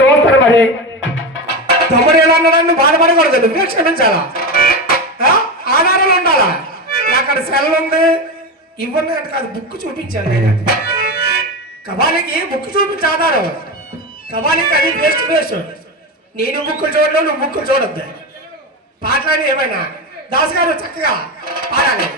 చూస్తారు మరి తమ్ముడు ఎలా అన్నాడని బాధపడకూడదు, నువ్వే క్షమించాలా, ఆధారాలు ఉండాలా. అక్కడ సెల్ ఉంది ఇవ్వండి అంటే కాదు, బుక్ చూపించాను నేను కబాలికి, బుక్ చూపించి ఆధారం. కబాలికి అది వేస్ట్ వేస్ట్. నేను బుక్కులు చూడలేదు, నువ్వు బుక్కులు చూడొద్దు. పాటలని ఏమైనా దాస్ గారు చక్కగా పాడాలి.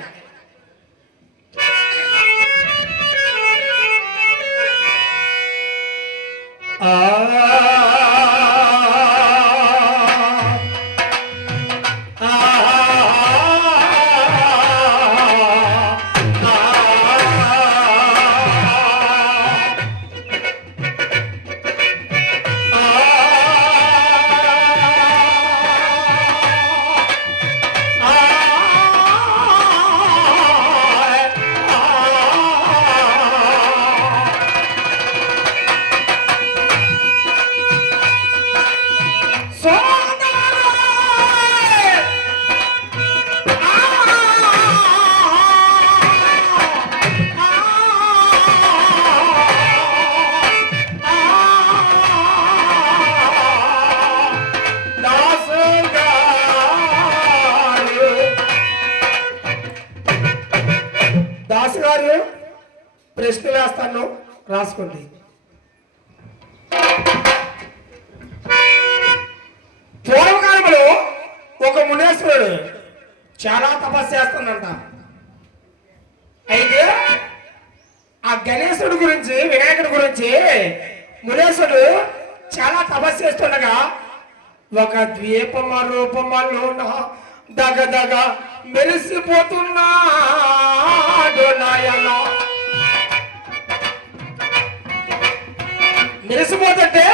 దాసు గారు ప్రశ్న వేస్తాను, రాసుకోండి. పూర్వకాలంలో ఒక మునేశ్వరుడు చాలా తపస్సు చేస్తుందంట. అయితే ఆ గణేశుడి గురించి, వినాయకుడి గురించి మునేశ్వరుడు చాలా తపస్సు చేస్తుండగా ఒక ద్వీపమ రూపమలోన దగదగ మెరిసిపోతున్నాడు నాయన. మెరిసిపోతుంటే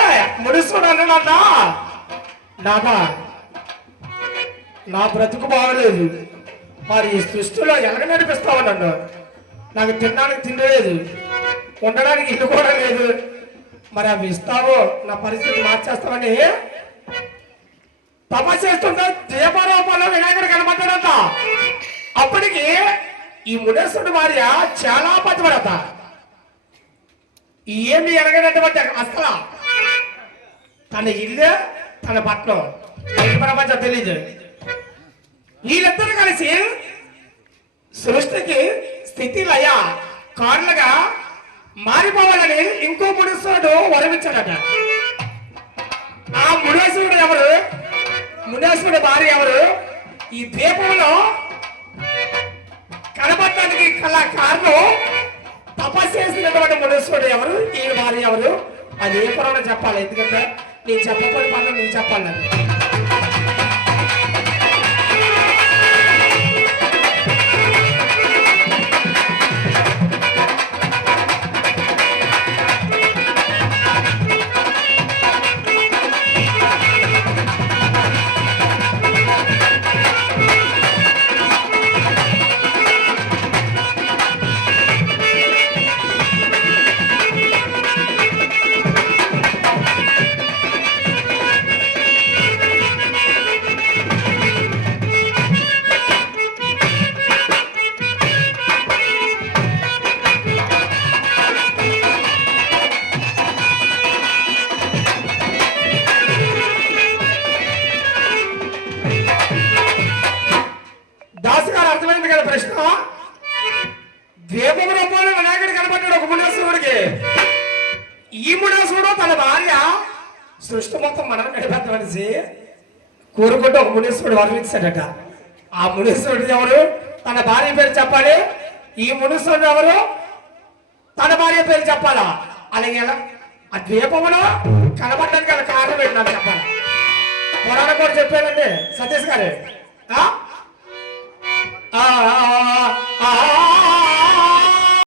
మునిసుడు అన్నాడట, నాదా నా బ్రతుకు బాగలేదు, మరి ఈ సృష్టిలో ఎలాగ నడిపిస్తావు నన్ను, నాకు తినడానికి తిండి లేదు, ఉండడానికి ఇల్లు కూడా లేదు, మరి అవి ఇస్తావో నా పరిస్థితి మార్చేస్తావని తపస్సు చేస్తుంటే దీపారూపంలో వినాయకుడు కనబడ్డాడంట. అప్పటికి ఈ మునేశ్వరుడు భార్య చాలా పతివ్రత, ఏమి ఎరగనటువంటి అసలు తన ఇల్లు తన పట్నం బయట ప్రపంచం తెలీదు. వీళ్ళిద్దరు కలిసి సృష్టికి స్థితి లయ కారణంగా మారిపోవాలని ఇంకో మునేశ్వరుడు వరమించాడట. ఆ మునేశ్వరుడు ఎవరు? మునేశ్వరుడు భార్య ఎవరు? ఈ ద్వీపంలో కనబడటానికి కల కారణం తపస్సు చేసినటువంటి మునేశ్వరుడు ఎవరు, ఈ భార్య ఎవరు, అది ఏ పురాణం చెప్పాలి. ఎందుకంటే నేను చెప్పకపోతే పనులు నేను చెప్పాలి. అర్థమైంది కదా ప్రశ్న? ద్వీపం రూపంలో వినాయకుడు కనబడ్డాడు ఒక మునేశ్వరుడికి. ఈ మునేశ్వరుడు తన భార్య సృష్టి మొత్తం మనం నడిపెద్ద మనిషి కోరుకుంటూ ఒక మునేశ్వరుడు వర్ణించాడట. ఆ మునేశ్వరుడు ఎవరు? తన భార్య పేరు చెప్పాలి. ఈ మునేశ్వరుడు ఎవరు? తన భార్య పేరు చెప్పాలా? అలాగే ఆ ద్వీపంలో కనబడ్డానికి గల కారణం ఏంటి నాకు చెప్పాలి. పురాణం కూడా చెప్పానండి సతీష్ గారు.